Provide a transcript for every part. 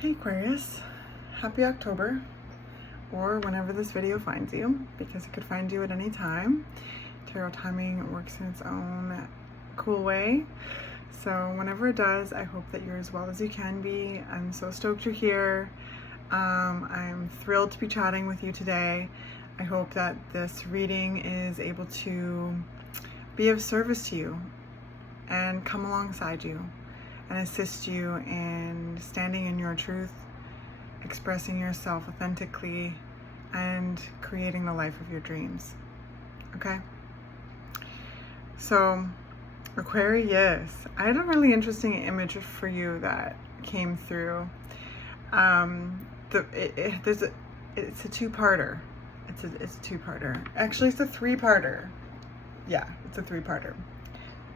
Hey Aquarius, happy October, or whenever this video finds you, because it could find you at any time. Tarot timing works in its own cool way. So whenever it does, I hope that you're as well as you can be. I'm so stoked you're here. I'm thrilled to be chatting with you today. I hope that this reading is able to be of service to you and come alongside you and assist you in standing in your truth, expressing yourself authentically, and creating the life of your dreams. Okay? So, Aquarius, I had a really interesting image for you that came through. It's a two-parter. It's a two-parter. Actually, it's a three-parter. Yeah, it's a three-parter.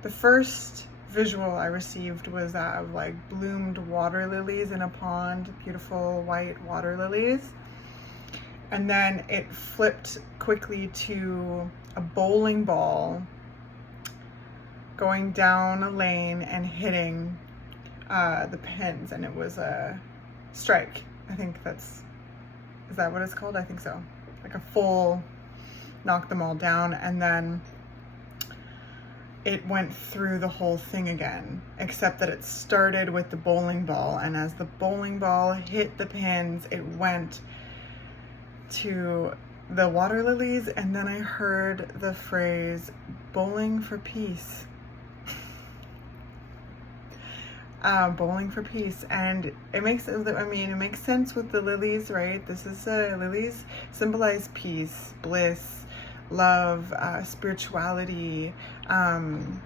The first visual I received was that of like bloomed water lilies in a pond, beautiful white water lilies. And then it flipped quickly to a bowling ball going down a lane and hitting the pins, and it was a strike. I think is that what it's called? I think so. Like a full knock them all down, and then it went through the whole thing again, except that it started with the bowling ball, and as the bowling ball hit the pins, it went to the water lilies, and then I heard the phrase bowling for peace. Bowling for peace. And it makes sense with the lilies, right? Lilies symbolize peace, bliss, love, spirituality, and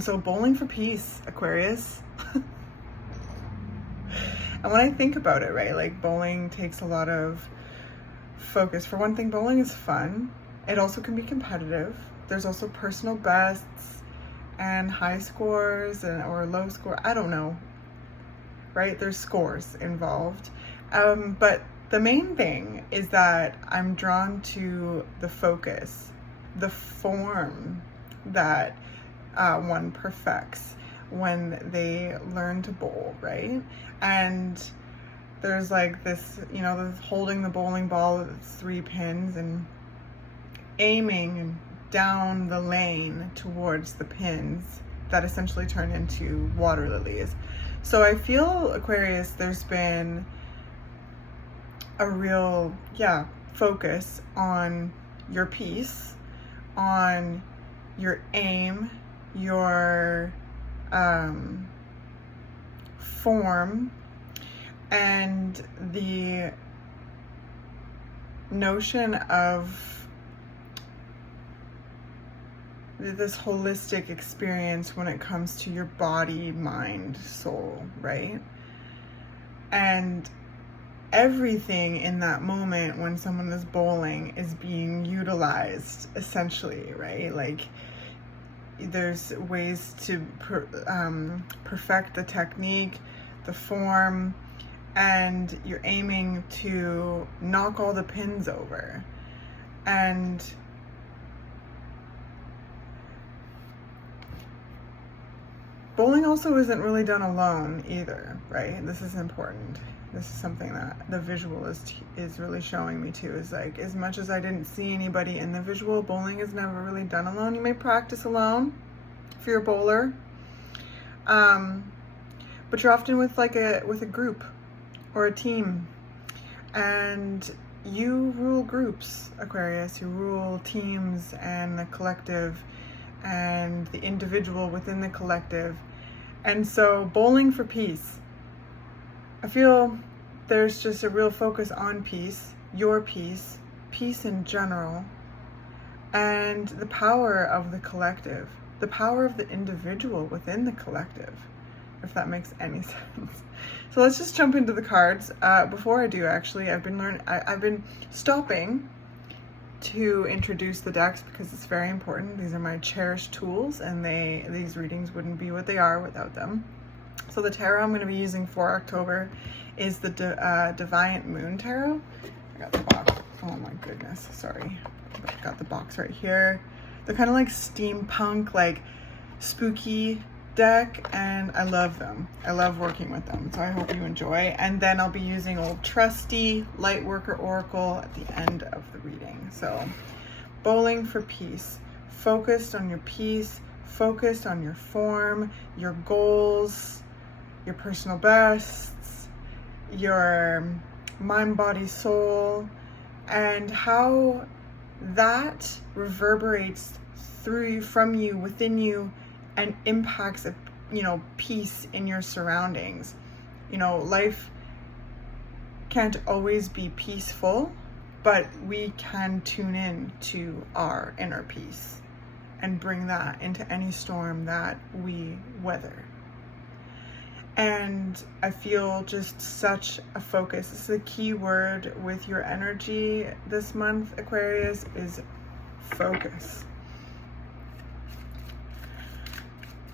so bowling for peace, Aquarius. And when I think about it, right, like bowling takes a lot of focus. For one thing, bowling is fun. It also can be competitive. There's also personal bests and high scores or low score. I don't know, right? There's scores involved. But the main thing is that I'm drawn to the focus, the form that one perfects when they learn to bowl, right? And there's like this, holding the bowling ball with its 3 pins and aiming down the lane towards the pins that essentially turn into water lilies. So I feel, Aquarius, there's been a real, focus on your peace, on your aim, your form, and the notion of this holistic experience when it comes to your body, mind, soul, right? And everything in that moment when someone is bowling is being utilized, essentially, right? Like there's ways to perfect the technique, the form, and you're aiming to knock all the pins over. And bowling also isn't really done alone either, right? This is important. This is something that the visual is really showing me too, is like, as much as I didn't see anybody in the visual, bowling is never really done alone. You may practice alone if you're a bowler, but you're often with a group or a team, and you rule groups, Aquarius. You rule teams and the collective and the individual within the collective. And so bowling for peace, I feel there's just a real focus on peace, your peace, peace in general, and the power of the collective, the power of the individual within the collective, if that makes any sense. So let's just jump into the cards. Before I do, actually, I've been stopping to introduce the decks because it's very important. These are my cherished tools, and these readings wouldn't be what they are without them. So the tarot I'm going to be using for October is the Deviant Moon Tarot. I got the box. Oh my goodness, sorry. I got the box right here. They're kind of like steampunk, like spooky deck, and I love them. I love working with them, so I hope you enjoy. And then I'll be using Old Trusty Lightworker Oracle at the end of the reading. So, bowling for peace. Focused on your peace, focused on your form, your goals, your personal bests, your mind, body, soul, and how that reverberates through you, from you, within you, and impacts, peace in your surroundings. Life can't always be peaceful, but we can tune in to our inner peace and bring that into any storm that we weather. And I feel just such a focus. This is a key word with your energy this month, Aquarius, is focus.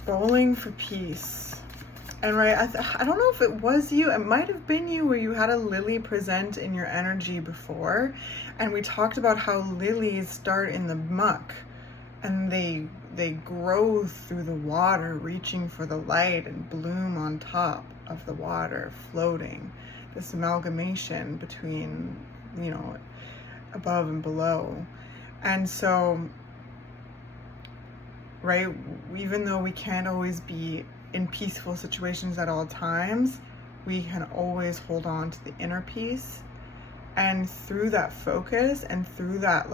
Bowling for peace. And right, I don't know if it was you, it might have been you, where you had a lily present in your energy before. And we talked about how lilies start in the muck and they grow through the water, reaching for the light, and bloom on top of the water, floating. This amalgamation between, above and below. And so, right, even though we can't always be in peaceful situations at all times, we can always hold on to the inner peace. And through that focus and through that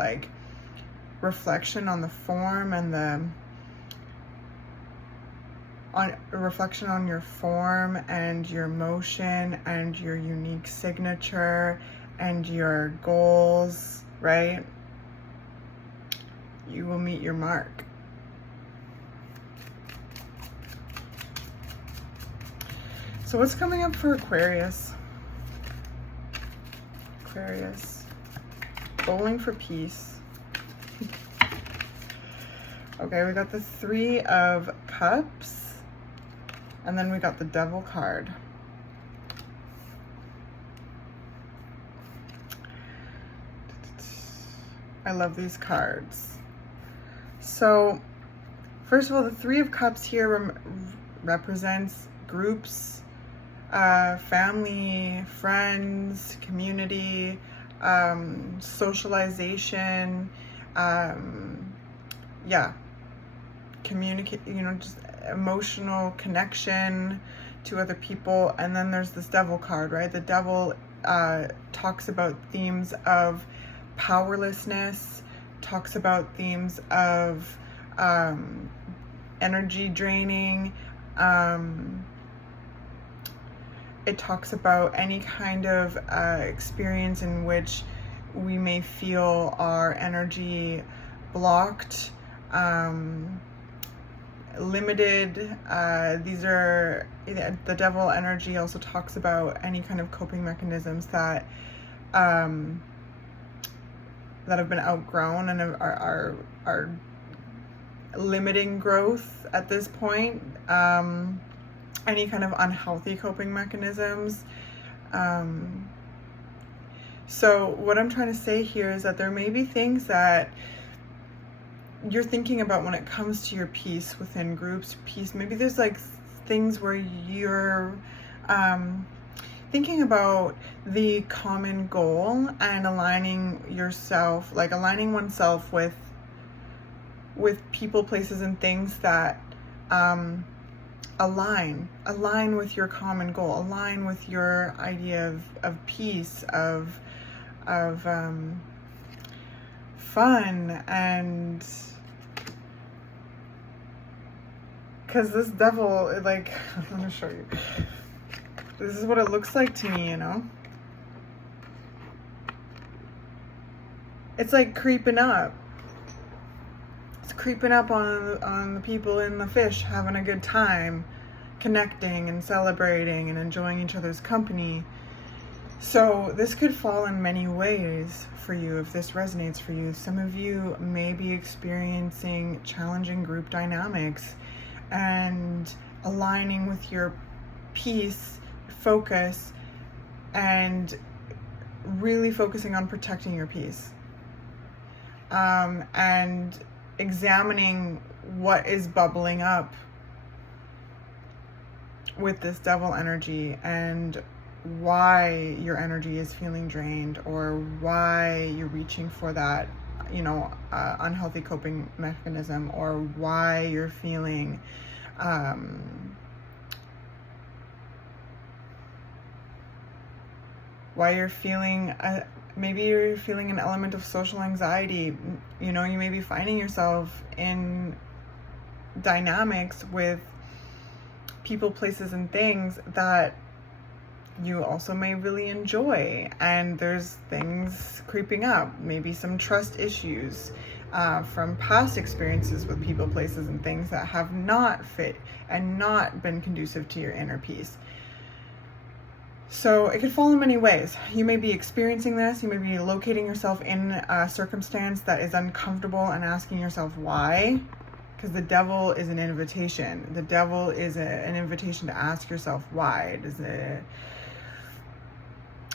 reflection on the form and reflection on your form and your motion and your unique signature and your goals, right? You will meet your mark. So what's coming up for Aquarius? Aquarius, bowling for peace. Okay, we got the Three of Cups, and then we got the Devil card. I love these cards. So, first of all, the Three of Cups here represents groups, family, friends, community, socialization, communicate, just emotional connection to other people. And then there's this Devil card, right? The Devil talks about themes of powerlessness, talks about themes of energy draining. It talks about any kind of experience in which we may feel our energy blocked, limited. These are, the Devil energy also talks about any kind of coping mechanisms that have been outgrown and are limiting growth at this point. Any kind of unhealthy coping mechanisms. So what I'm trying to say here is that there may be things that you're thinking about when it comes to your peace within groups, peace. Maybe there's things where you're thinking about the common goal and aligning yourself, aligning oneself with people, places, and things that align with your common goal, align with your idea of peace, of fun. And because this Devil, I'm gonna show you, this is what it looks like to me, it's creeping up. It's creeping up on the people in the fish, having a good time, connecting and celebrating and enjoying each other's company. So this could fall in many ways for you if this resonates for you. Some of you may be experiencing challenging group dynamics and aligning with your peace, focus, and really focusing on protecting your peace. And examining what is bubbling up with this devil energy and why your energy is feeling drained, or why you're reaching for that, unhealthy coping mechanism, or why you're feeling maybe you're feeling an element of social anxiety. You may be finding yourself in dynamics with people, places, and things that you also may really enjoy, and there's things creeping up, maybe some trust issues from past experiences with people, places, and things that have not fit and not been conducive to your inner peace. So it could fall in many ways. You may be experiencing this, you may be locating yourself in a circumstance that is uncomfortable and asking yourself why, because the devil is an invitation. The devil is an invitation to ask yourself why. It is an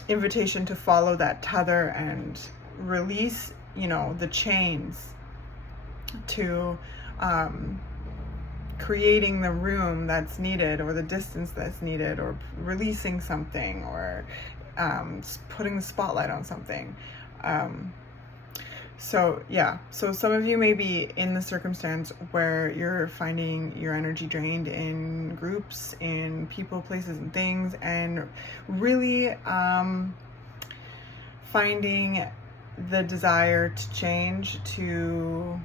invitation to follow that tether and release, the chains, to creating the room that's needed, or the distance that's needed, or releasing something, or putting the spotlight on something. So some of you may be in the circumstance where you're finding your energy drained in groups, in people, places, and things, and really finding the desire to change, to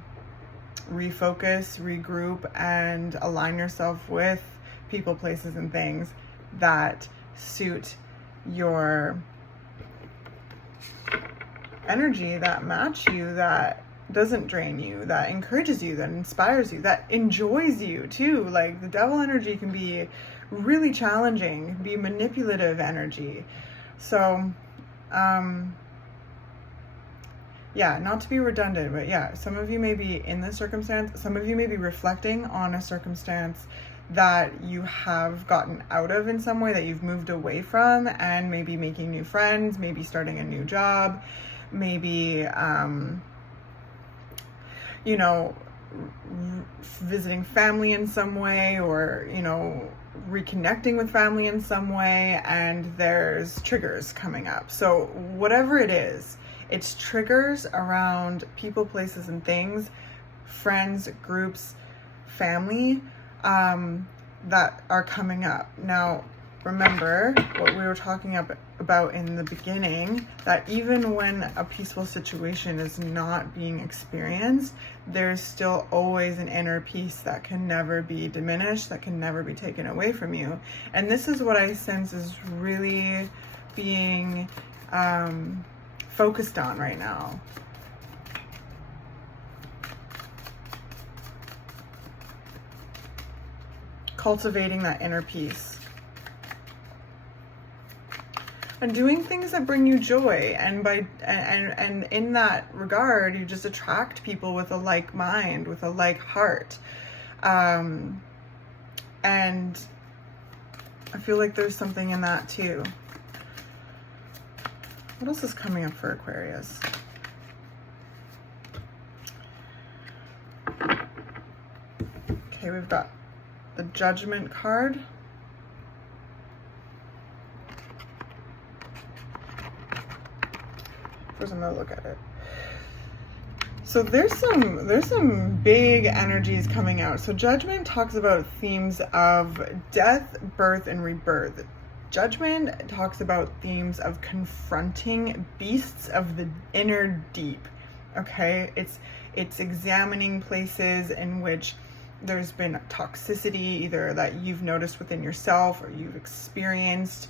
refocus, regroup, and align yourself with people, places, and things that suit your energy, that match you, that doesn't drain you, that encourages you, that inspires you, that enjoys you too. Like, the devil energy can be really challenging, be manipulative energy. So not to be redundant, but some of you may be in this circumstance. Some of you may be reflecting on a circumstance that you have gotten out of in some way, that you've moved away from, and maybe making new friends, maybe starting a new job, maybe visiting family in some way, or reconnecting with family in some way, and there's triggers coming up. So whatever it is, it's triggers around people, places, and things, friends, groups, family, that are coming up. Now, remember what we were talking about in the beginning, that even when a peaceful situation is not being experienced, there's still always an inner peace that can never be diminished, that can never be taken away from you. And this is what I sense is really being focused on right now. Cultivating that inner peace and doing things that bring you joy, and and in that regard, you just attract people with a like mind, with a like heart, and I feel like there's something in that too. What else is coming up for Aquarius? Okay, we've got the Judgment card. First, I'm gonna look at it. So there's some big energies coming out. So Judgment talks about themes of death, birth, and rebirth. Judgment talks about themes of confronting beasts of the inner deep. Okay, it's examining places in which there's been toxicity, either that you've noticed within yourself or you've experienced,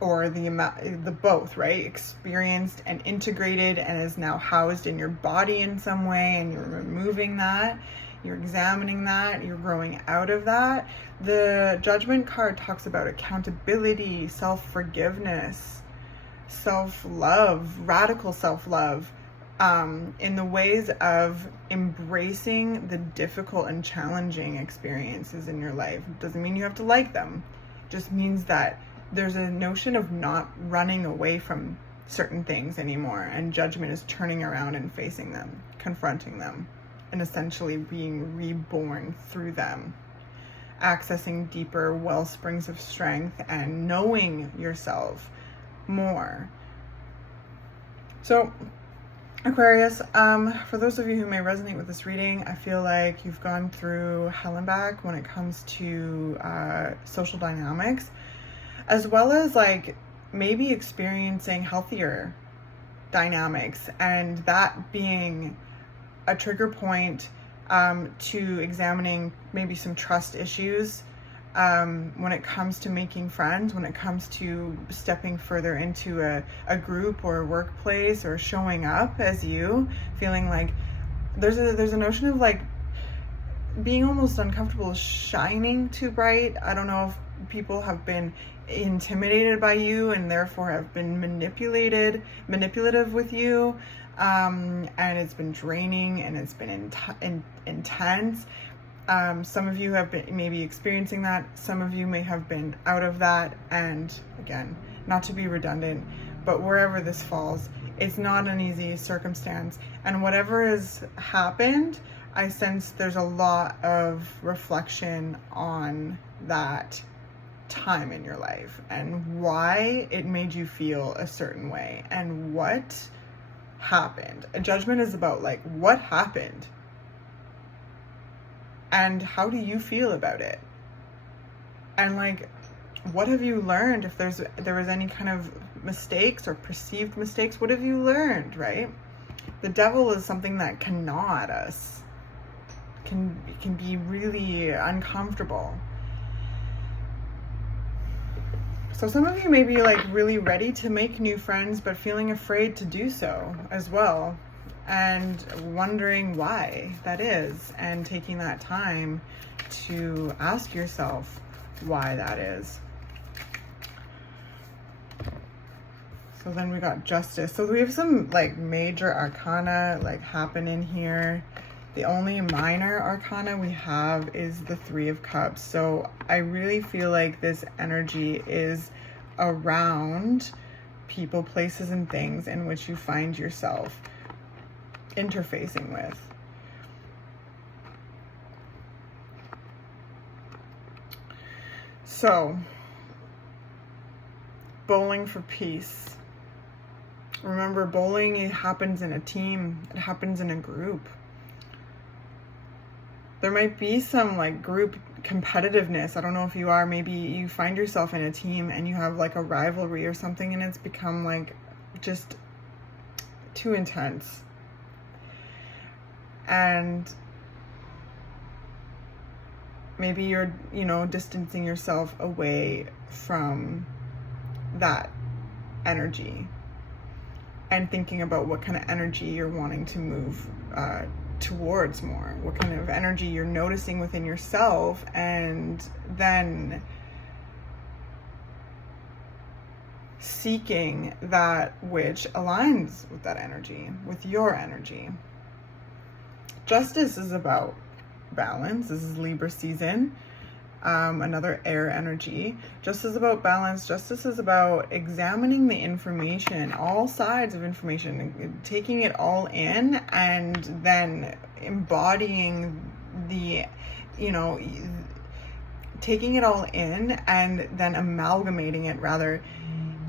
or the both, right? Experienced and integrated and is now housed in your body in some way, and you're removing that, you're examining that, you're growing out of that. The Judgment card talks about accountability, self-forgiveness, self-love, radical self-love, in the ways of embracing the difficult and challenging experiences in your life. It doesn't mean you have to like them. It just means that there's a notion of not running away from certain things anymore, and Judgment is turning around and facing them, confronting them, and essentially being reborn through them. accessing deeper well springs of strength and knowing yourself more. So Aquarius, for those of you who may resonate with this reading, I feel like you've gone through hell and back when it comes to social dynamics, as well as like maybe experiencing healthier dynamics, and that being a trigger point to examining maybe some trust issues when it comes to making friends, when it comes to stepping further into a group or a workplace, or showing up as you, feeling like there's a notion of like being almost uncomfortable shining too bright. I don't know if people have been intimidated by you and therefore have been manipulative with you, and it's been draining and it's been intense. Some of you have been maybe experiencing that. Some of you may have been out of that. And again, not to be redundant, but wherever this falls, it's not an easy circumstance. And whatever has happened, I sense there's a lot of reflection on that time in your life and why it made you feel a certain way and what happened. A judgment is about like what happened and how do you feel about it, and like what have you learned? If there was any kind of mistakes or perceived mistakes, what have you learned? Right? The devil is something that can gnaw at us, can be really uncomfortable. So some of you may be like really ready to make new friends, but feeling afraid to do so as well, and wondering why that is, and taking that time to ask yourself why that is. So then we got Justice. So we have some like major arcana like happening here. The only minor arcana we have is the Three of Cups. So I really feel like this energy is around people, places, and things in which you find yourself interfacing with. So, bowling for peace. Remember, bowling, it happens in a team. It happens in a group. There might be some like group competitiveness. I don't know if you are, maybe you find yourself in a team and you have like a rivalry or something, and it's become like just too intense. And maybe you're, distancing yourself away from that energy and thinking about what kind of energy you're wanting to move towards more, what kind of energy you're noticing within yourself, and then seeking that which aligns with that energy, with your energy. Justice is about balance. This is Libra season, another air energy. Justice is about balance. Justice is about examining the information, all sides of information, taking it all in, and then embodying taking it all in and then amalgamating it rather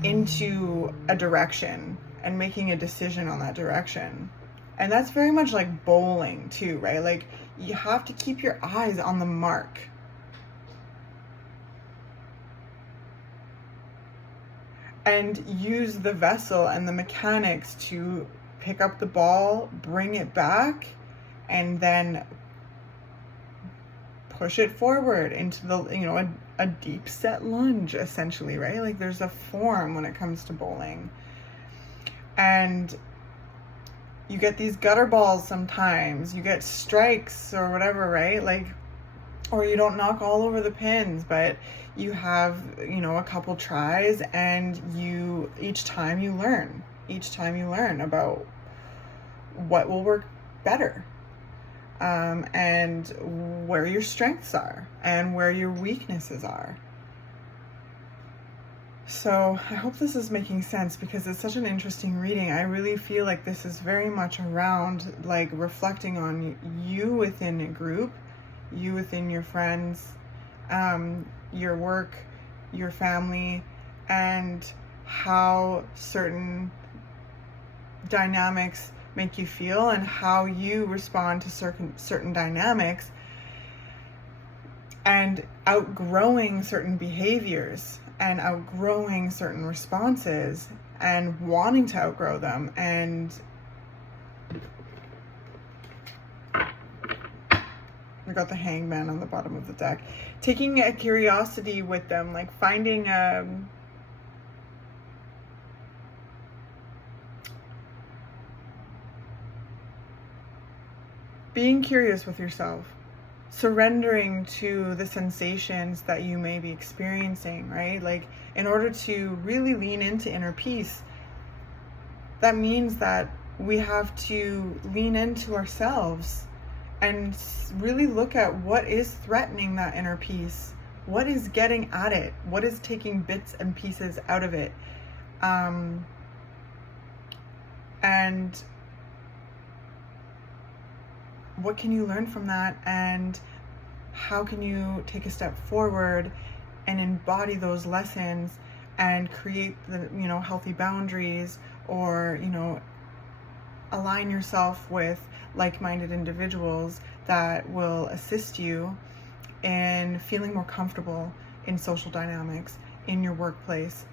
into a direction and making a decision on that direction. And that's very much like bowling too, right? Like you have to keep your eyes on the mark. And use the vessel and the mechanics to pick up the ball, bring it back, and then push it forward into the, a deep set lunge, essentially, right? Like there's a form when it comes to bowling. And you get these gutter balls sometimes, you get strikes or whatever, right? Like, or you don't knock all over the pins, but you have, a couple tries, and each time you learn about what will work better, and where your strengths are and where your weaknesses are. So I hope this is making sense, because it's such an interesting reading. I really feel like this is very much around like reflecting on you within a group, you within your friends, your work, your family, and how certain dynamics make you feel and how you respond to certain dynamics, and outgrowing certain behaviors and outgrowing certain responses and wanting to outgrow them. And we got the Hangman on the bottom of the deck. Taking a curiosity with them, like finding being curious with yourself, surrendering to the sensations that you may be experiencing, right? Like, in order to really lean into inner peace, that means that we have to lean into ourselves and really look at what is threatening that inner peace, what is getting at it, what is taking bits and pieces out of it, and what can you learn from that, and how can you take a step forward and embody those lessons and create the, healthy boundaries, or, align yourself with like-minded individuals that will assist you in feeling more comfortable in social dynamics, in your workplace.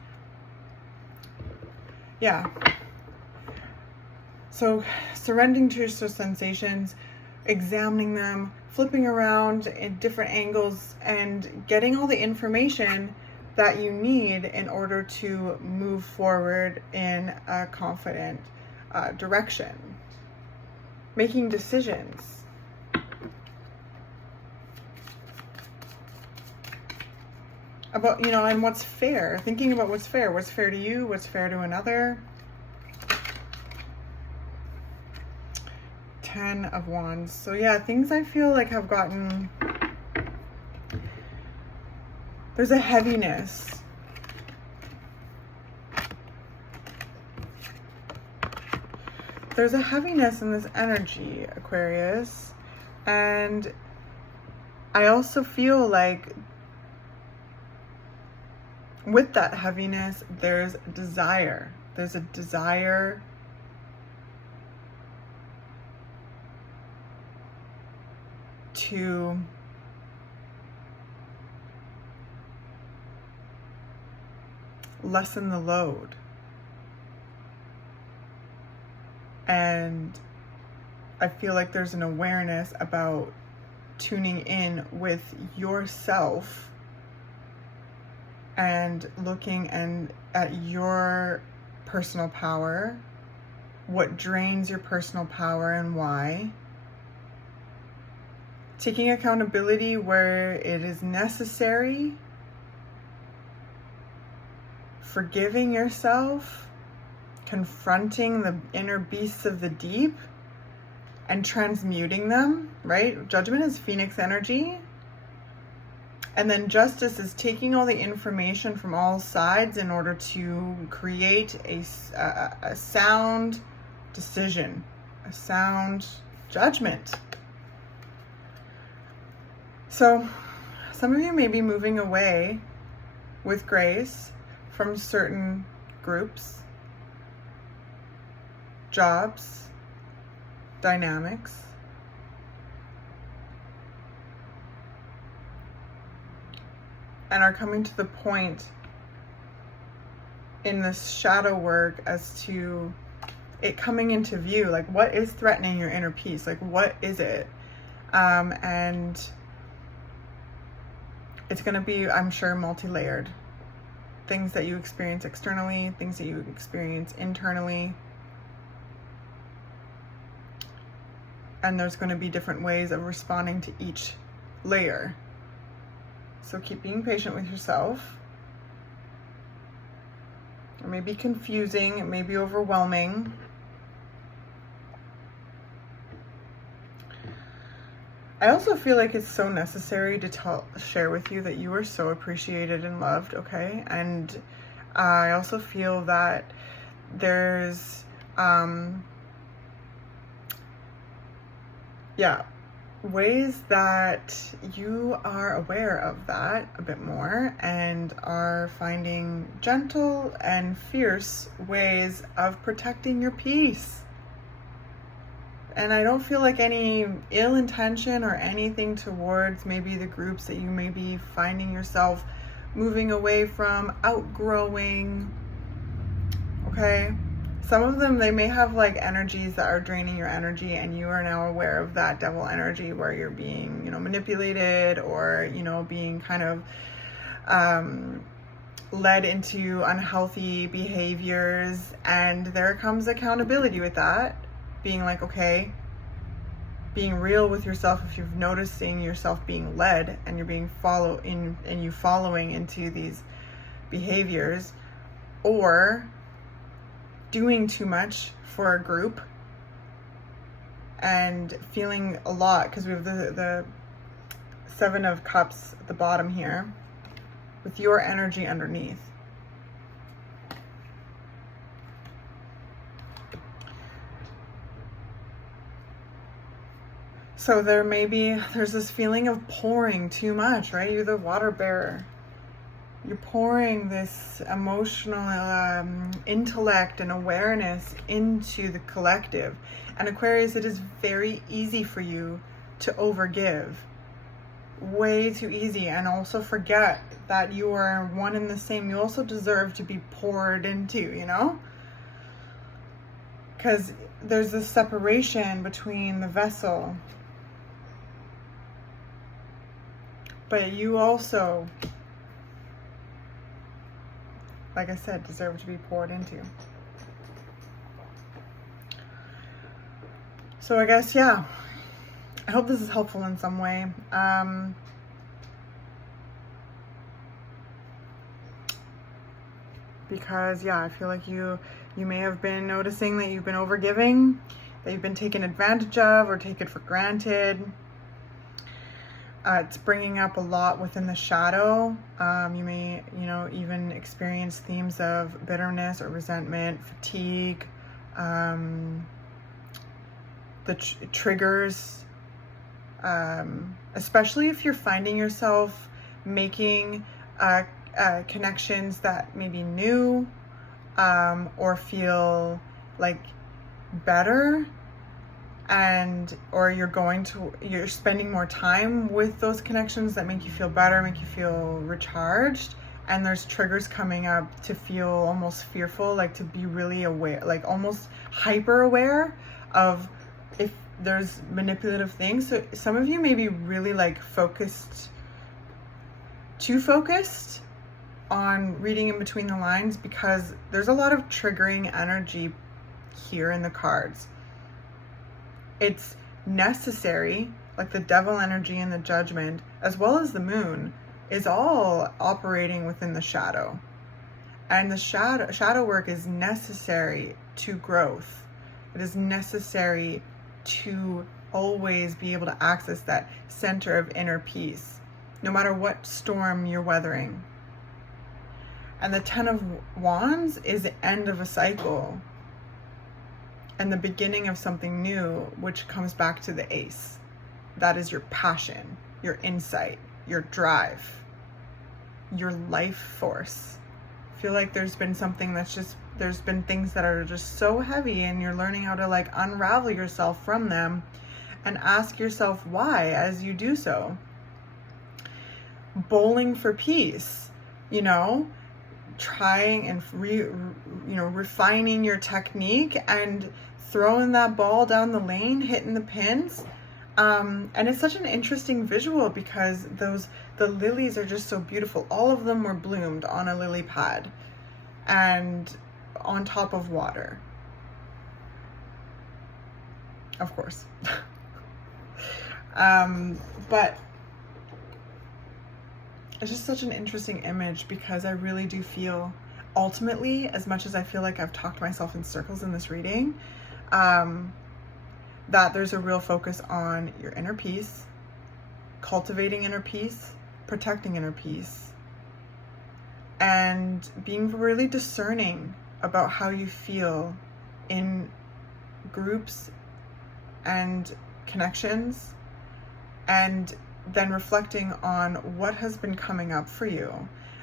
Yeah. So surrendering to your sensations, examining them, flipping around in different angles, and getting all the information that you need in order to move forward in a confident direction. Making decisions. About, and what's fair. Thinking about what's fair. What's fair to you, what's fair to another. 10 of Wands. So yeah, things I feel like have gotten... There's a heaviness. There's a heaviness in this energy, Aquarius. And I also feel like with that heaviness, there's desire. There's a desire to lessen the load. And I feel like there's an awareness about tuning in with yourself and looking at your personal power, what drains your personal power and why. Taking accountability where it is necessary, forgiving yourself, confronting the inner beasts of the deep and transmuting them, right? Judgment is Phoenix energy. And then justice is taking all the information from all sides in order to create a sound decision, a sound judgment. So some of you may be moving away with grace from certain groups, jobs, dynamics. And are coming to the point in this shadow work as to it coming into view, like what is threatening your inner peace? Like what is it? And it's going to be, I'm sure, multi-layered. Things that you experience externally, things that you experience internally. And there's going to be different ways of responding to each layer. So keep being patient with yourself. It may be confusing, it may be overwhelming. I also feel like it's so necessary to share with you that you are so appreciated and loved, okay? And I also feel that there's, ways that you are aware of that a bit more and are finding gentle and fierce ways of protecting your peace. And I don't feel like any ill intention or anything towards maybe the groups that you may be finding yourself moving away from, outgrowing. Okay? Some of them, they may have like energies that are draining your energy, and you are now aware of that devil energy where you're being, manipulated, or, being kind of led into unhealthy behaviors. And there comes accountability with that. Being like, okay, being real with yourself if you're noticing yourself being led and you're being following into these behaviors, or doing too much for a group and feeling a lot, because we have the Seven of Cups at the bottom here with your energy underneath. So there's this feeling of pouring too much, right? You're the water bearer. You're pouring this emotional intellect and awareness into the collective. And Aquarius, it is very easy for you to overgive. Way too easy. And also forget that you are one and the same. You also deserve to be poured into, Because there's this separation between the vessel. But you also, like I said, deserve to be poured into. So I guess, yeah, I hope this is helpful in some way. Because, yeah, I feel like you may have been noticing that you've been overgiving, that you've been taken advantage of or taken for granted. It's bringing up a lot within the shadow. You may, even experience themes of bitterness or resentment, fatigue, the triggers, especially if you're finding yourself making connections that may be new, or feel like better. Or you're spending more time with those connections that make you feel better, make you feel recharged, and there's triggers coming up to feel almost fearful, like to be really aware, like almost hyper aware of if there's manipulative things. So some of you may be really like too focused on reading in between the lines, because there's a lot of triggering energy here in the cards. It's necessary, like the devil energy and the judgment, as well as the moon, is all operating within the shadow. And the shadow work is necessary to growth. It is necessary to always be able to access that center of inner peace, no matter what storm you're weathering. And the Ten of Wands is the end of a cycle and the beginning of something new, which comes back to the Ace. That is your passion, your insight, your drive, your life force. I feel like there's been things that are just so heavy, and you're learning how to like unravel yourself from them and ask yourself why as you do so. Bowling for peace, trying and refining your technique and throwing that ball down the lane, hitting the pins. And it's such an interesting visual, because the lilies are just so beautiful. All of them were bloomed on a lily pad and on top of water, of course. But it's just such an interesting image, because I really do feel, ultimately, as much as I feel like I've talked myself in circles in this reading, that there's a real focus on your inner peace, cultivating inner peace, protecting inner peace, and being really discerning about how you feel in groups and connections, and then reflecting on what has been coming up for you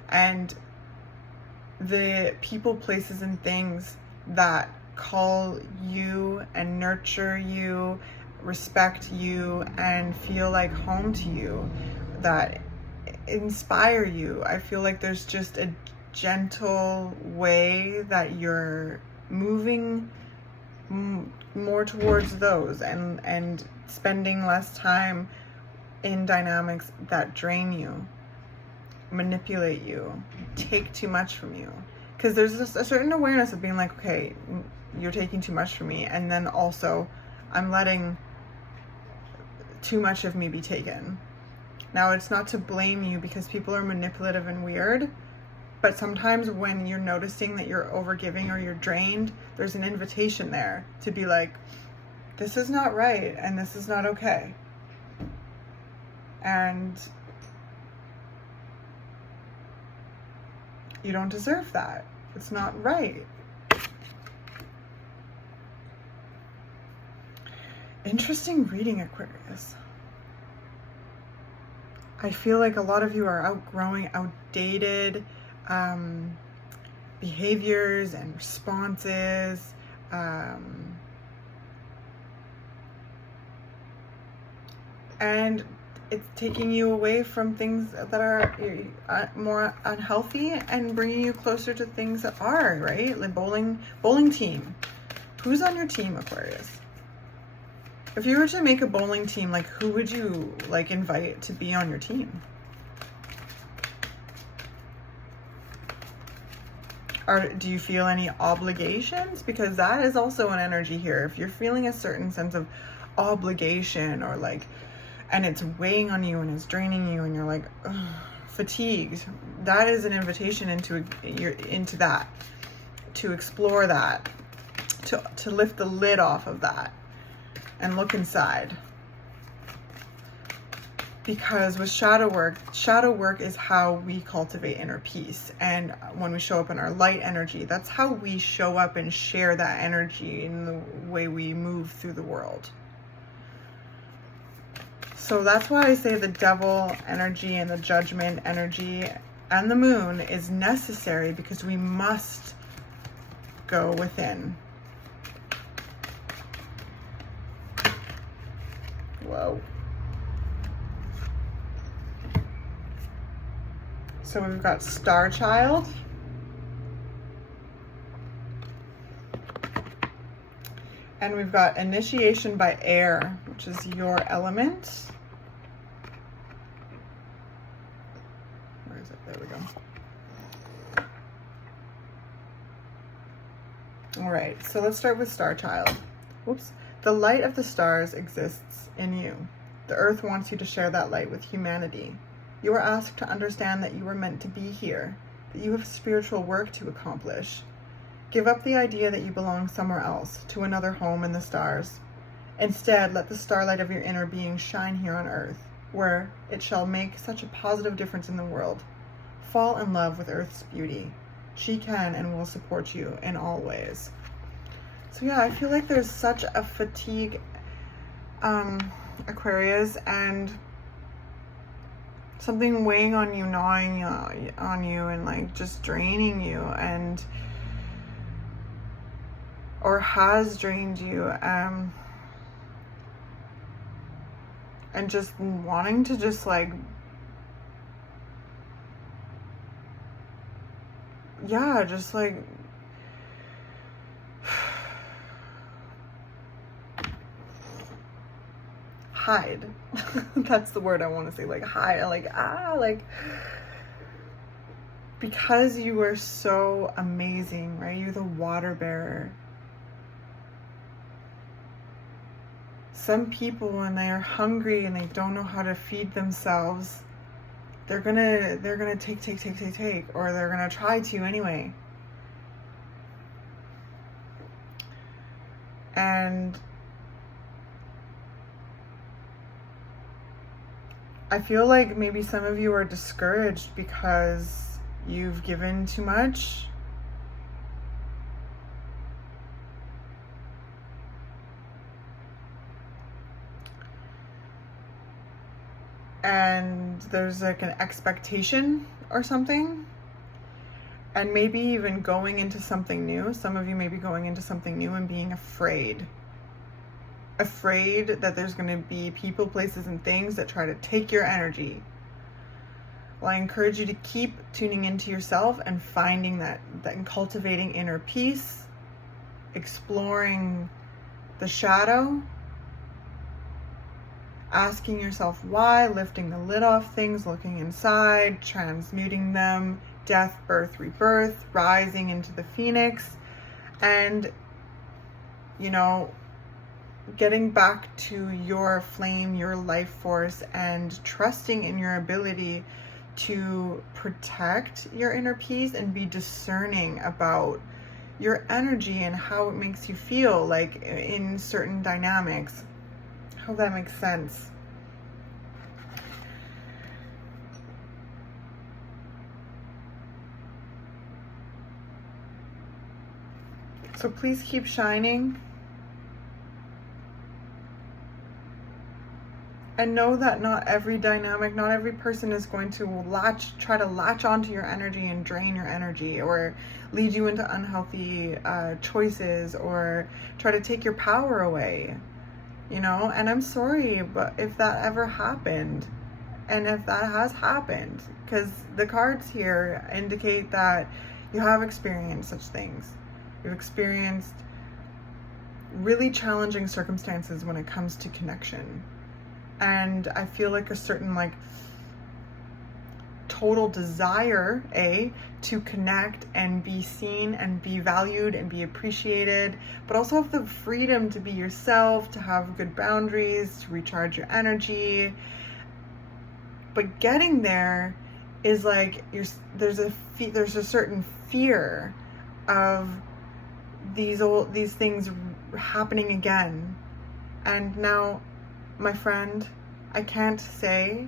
and the people, places, and things that call you and nurture you, respect you, and feel like home to you, that inspire you. I feel like there's just a gentle way that you're moving more towards those, and spending less time in dynamics that drain you, manipulate you, take too much from you. Because there's a certain awareness of being like, okay, you're taking too much from me, and then also I'm letting too much of me be taken. Now, it's not to blame you, because people are manipulative and weird, but sometimes when you're noticing that you're overgiving or you're drained, there's an invitation there to be like, this is not right and this is not okay. And you don't deserve that. It's not right. Interesting reading, Aquarius. I feel like a lot of you are outgrowing outdated behaviors and responses. And it's taking you away from things that are more unhealthy and bringing you closer to things that are, right? Like bowling team. Who's on your team, Aquarius? If you were to make a bowling team, like, who would you like invite to be on your team? Or do you feel any obligations? Because that is also an energy here. If you're feeling a certain sense of obligation, or like, and it's weighing on you and it's draining you and you're like, ugh, fatigued, that is an invitation into that, to explore that, to lift the lid off of that and look inside. Because with shadow work is how we cultivate inner peace. And when we show up in our light energy, that's how we show up and share that energy in the way we move through the world. So that's why I say the devil energy and the judgment energy and the moon is necessary, because we must go within. Whoa. So we've got Star Child. And we've got Initiation by Air, which is your element. Where is it? There we go. All right, so let's start with Star Child. Whoops. The light of the stars exists in you. The earth wants you to share that light with humanity. You are asked to understand that you are meant to be here, that you have spiritual work to accomplish. Give up the idea that you belong somewhere else, to another home in the stars. Instead, let the starlight of your inner being shine here on earth, where it shall make such a positive difference in the world. Fall in love with Earth's beauty. She can and will support you in all ways. So yeah, I feel like there's such a fatigue, Aquarius, and something weighing on you, gnawing on you, and like just draining you, and or has drained you, and just wanting to just like, yeah, just like hide. That's the word I want to say, like hide, like because you are so amazing, right? You're the water bearer. Some people, when they are hungry and they don't know how to feed themselves, they're gonna take, or they're gonna try to anyway. And I feel like maybe some of you are discouraged because you've given too much. and there's like an expectation or something, and maybe even going into something new. Some of you may be going into something new and being afraid that there's going to be people, places, and things that try to take your energy. Well, I encourage you to keep tuning into yourself and finding that and cultivating inner peace, exploring the shadow, asking yourself why, lifting the lid off things, looking inside, transmuting them, death, birth, rebirth, rising into the phoenix, and, you know, getting back to your flame, your life force, and trusting in your ability to protect your inner peace and be discerning about your energy and how it makes you feel, like in certain dynamics. Hope that makes sense. So please keep shining. And know that not every dynamic, not every person is going to try to latch onto your energy and drain your energy, or lead you into unhealthy choices, or try to take your power away, you know? And I'm sorry, but if that ever happened, and if that has happened, because the cards here indicate that you have experienced such things. You've experienced really challenging circumstances when it comes to connection. And I feel like a certain like total desire, to connect and be seen and be valued and be appreciated, but also have the freedom to be yourself, to have good boundaries, to recharge your energy. But getting there is like there's a certain fear of these things happening again. And now, my friend, I can't say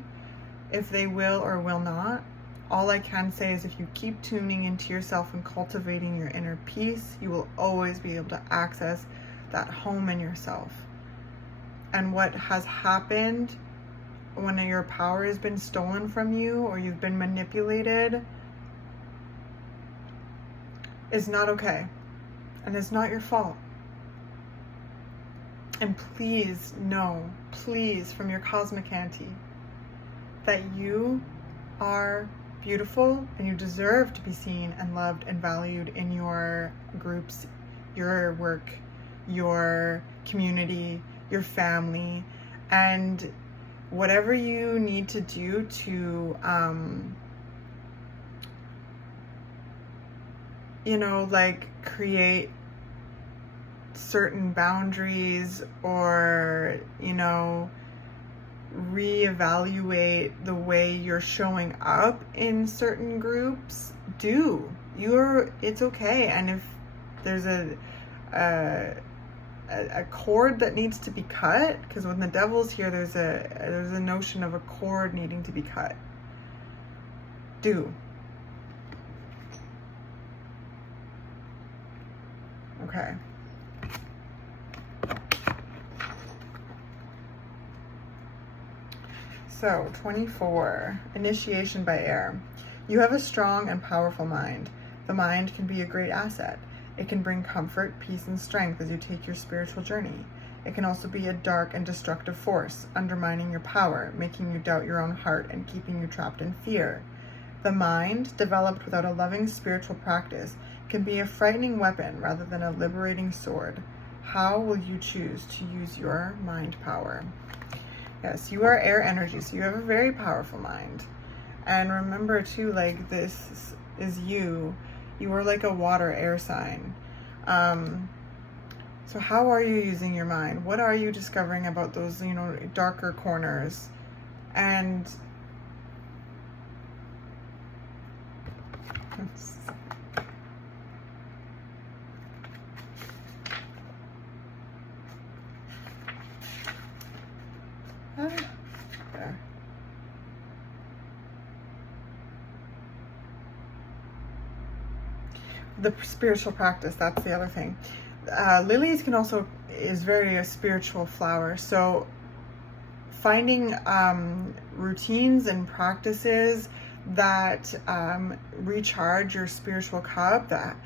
if they will or will not. All I can say is if you keep tuning into yourself and cultivating your inner peace, you will always be able to access that home in yourself. And what has happened when your power has been stolen from you or you've been manipulated is not okay. And it's not your fault. And please know, please, from your cosmic auntie, that you are beautiful and you deserve to be seen and loved and valued in your groups, your work, your community, your family, and whatever you need to do to, create certain boundaries or, reevaluate the way you're showing up in certain groups, it's okay. And if there's a cord that needs to be cut, because when the devil's here, there's a notion of a cord needing to be cut. Okay. So, 24, initiation by air. You have a strong and powerful mind. The mind can be a great asset. It can bring comfort, peace, and strength as you take your spiritual journey. It can also be a dark and destructive force, undermining your power, making you doubt your own heart, and keeping you trapped in fear. The mind, developed without a loving spiritual practice, can be a frightening weapon rather than a liberating sword. How will you choose to use your mind power? Yes, you are air energy, so you have a very powerful mind. And remember too, like, this is you. You are like a water air sign. So how are you using your mind? What are you discovering about those, darker corners? And there. The spiritual practice, that's the other thing. Lilies is very a spiritual flower. So finding routines and practices that recharge your spiritual cup, that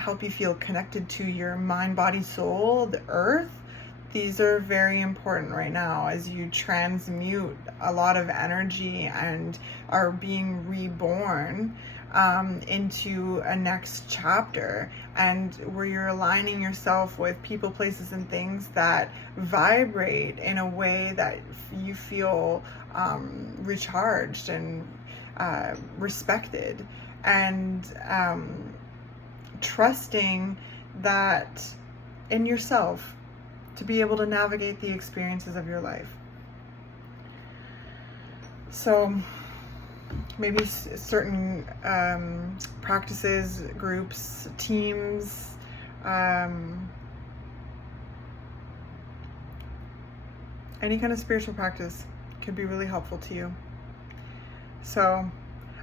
help you feel connected to your mind, body, soul, the earth. These are very important right now as you transmute a lot of energy and are being reborn into a next chapter, and where you're aligning yourself with people, places, and things that vibrate in a way that you feel recharged and respected, and trusting that in yourself to be able to navigate the experiences of your life. So maybe certain practices, groups, teams, any kind of spiritual practice could be really helpful to you. So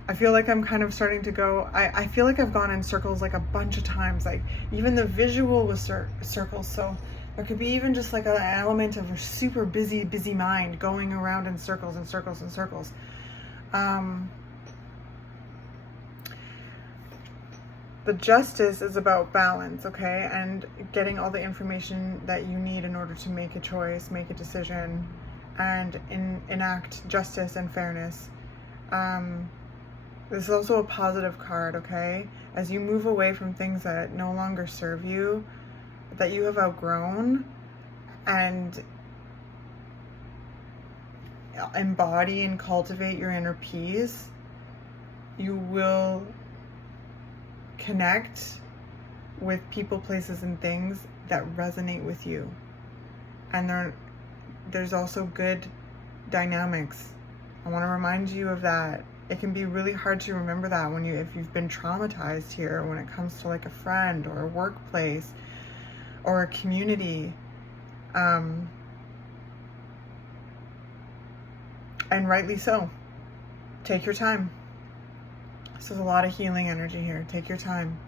I feel like I'm kind of starting to go, I feel like I've gone in circles like a bunch of times, like even the visual was circles. So there could be even just like an element of a super busy mind going around in circles and circles and circles. The justice is about balance, okay? And getting all the information that you need in order to make a choice, make a decision, and enact justice and fairness. This is also a positive card, okay? As you move away from things that no longer serve you, that you have outgrown, and embody and cultivate your inner peace, you will connect with people, places, and things that resonate with you. And there's also good dynamics. I want to remind you of that. It can be really hard to remember that if you've been traumatized here when it comes to like a friend or a workplace or a community. And rightly so. Take your time. So there's a lot of healing energy here. Take your time.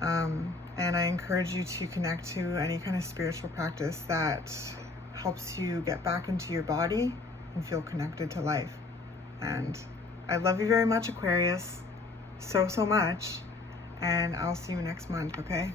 And I encourage you to connect to any kind of spiritual practice that helps you get back into your body and feel connected to life. And I love you very much, Aquarius. So much. And I'll see you next month, okay?